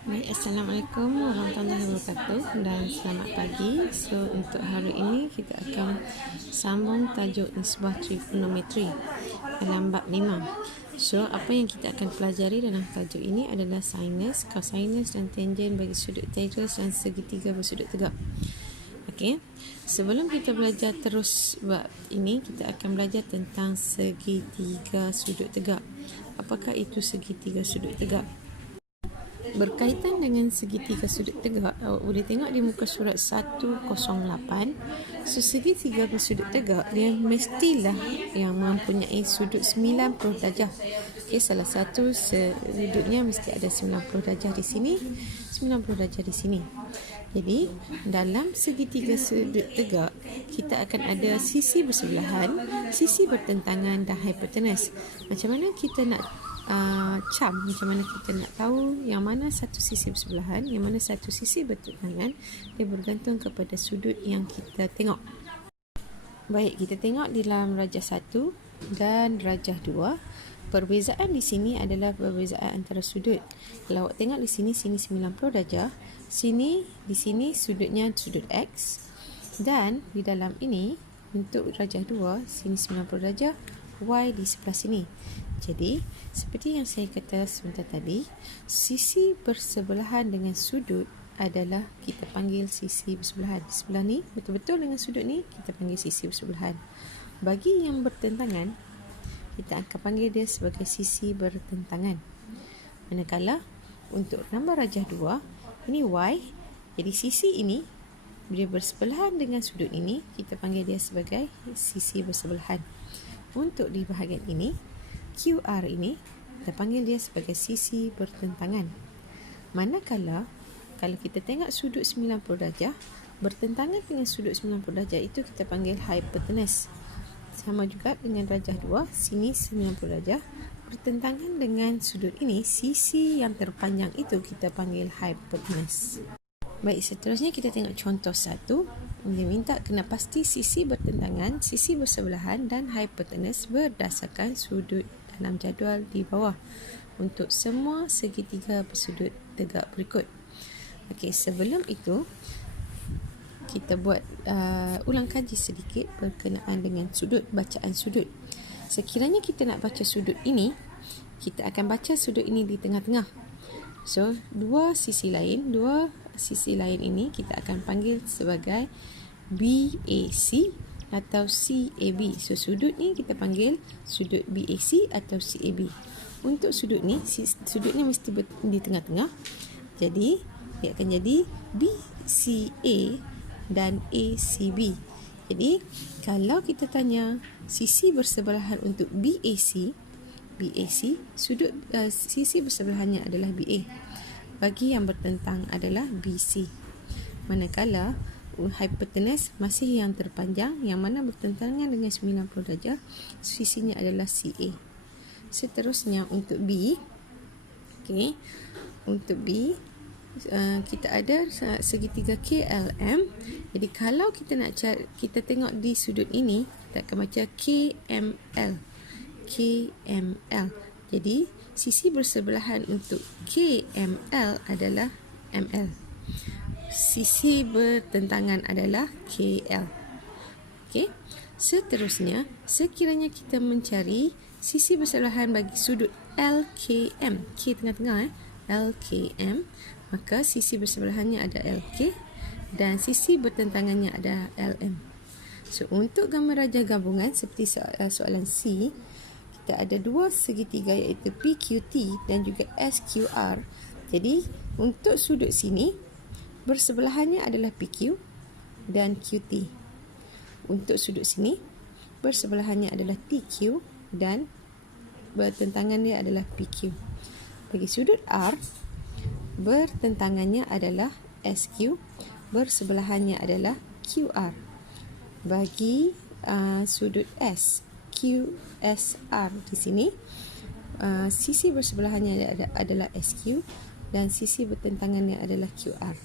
Baik, Assalamualaikum warahmatullahi wabarakatuh dan selamat pagi. So, untuk hari ini kita akan sambung tajuk nisbah trigonometri dalam bab 5. So, apa yang kita akan pelajari dalam tajuk ini adalah sinus, cosinus dan tangen bagi sudut teres dan segitiga bersudut tegak. Okey. Sebelum kita belajar terus bab ini, kita akan belajar tentang segitiga sudut tegak. Apakah itu segitiga sudut tegak? Berkaitan dengan segitiga sudut tegak, awak boleh tengok di muka surat 108. So, segitiga bersudut tegak dia mestilah yang mempunyai sudut 90 darjah. Okay, salah satu sudutnya mesti ada 90 darjah di sini, 90 darjah di sini. Jadi, dalam segitiga sudut tegak, kita akan ada sisi bersebelahan, sisi bertentangan dan hipotenus. Macam mana kita nak macam mana kita nak tahu yang mana satu sisi bersebelahan, yang mana satu sisi bertentangan? Dia bergantung kepada sudut yang kita tengok. Baik, kita tengok di dalam rajah 1 dan rajah 2. Perbezaan di sini adalah perbezaan antara sudut. Kalau awak tengok di sini 90 darjah, di sini sudutnya sudut X, dan di dalam ini untuk rajah 2 sini 90 darjah, Y di sebelah sini. Jadi, seperti yang saya kata sebentar tadi, sisi bersebelahan dengan sudut adalah kita panggil sisi bersebelahan. Di sebelah ni, betul-betul dengan sudut ni, kita panggil sisi bersebelahan. Bagi yang bertentangan, kita akan panggil dia sebagai sisi bertentangan. Manakala, untuk nombor rajah 2, ini Y, jadi sisi ini, bila bersebelahan dengan sudut ini, kita panggil dia sebagai sisi bersebelahan. Untuk di bahagian ini, QR ini, kita panggil dia sebagai sisi bertentangan. Manakala, kalau kita tengok sudut 90 darjah, bertentangan dengan sudut 90 darjah itu kita panggil hipotenus. Sama juga dengan rajah 2, sini 90 darjah, bertentangan dengan sudut ini, sisi yang terpanjang itu kita panggil hipotenus. Baik, seterusnya kita tengok contoh 1. Dia minta kena pasti sisi bertentangan, sisi bersebelahan dan hipotenus berdasarkan sudut dalam jadual di bawah untuk semua segitiga bersudut tegak berikut. Okey, sebelum itu kita buat ulang kaji sedikit berkenaan dengan sudut, bacaan sudut. Sekiranya kita nak baca sudut ini, kita akan baca sudut ini di tengah-tengah. So, dua sisi lain ini kita akan panggil sebagai BAC atau CAB. So, sudut ni kita panggil sudut BAC atau CAB. Untuk sudut ni mesti di tengah-tengah. Jadi, dia akan jadi BCA dan ACB. Jadi, kalau kita tanya sisi bersebelahan untuk BAC, sisi bersebelahannya adalah BA. Bagi yang bertentang adalah BC. Manakala hipotenus masih yang terpanjang, yang mana bertentangan dengan 90 darjah, sisinya adalah CA. Seterusnya untuk B, okay, untuk B kita ada segitiga KLM. Jadi kalau kita nak cari, kita tengok di sudut ini, kita akan baca KML. Jadi sisi bersebelahan untuk KML adalah ML. Sisi bertentangan adalah KL. Okey. Seterusnya, sekiranya kita mencari sisi bersebelahan bagi sudut LKM, K tengah-tengah LKM, maka sisi bersebelahannya ada LK dan sisi bertentangannya ada LM. So, untuk gambar rajah gabungan seperti soalan C, kita ada dua segitiga iaitu PQT dan juga SQR. Jadi, untuk sudut sini, bersebelahannya adalah PQ dan QT. Untuk sudut sini, bersebelahannya adalah TQ dan bertentangan dia adalah PQ. Bagi sudut R, bertentangannya adalah SQ, bersebelahannya adalah QR. Bagi sudut S, QSR di sini, sisi bersebelahannya adalah SQ dan sisi bertentangannya adalah QR.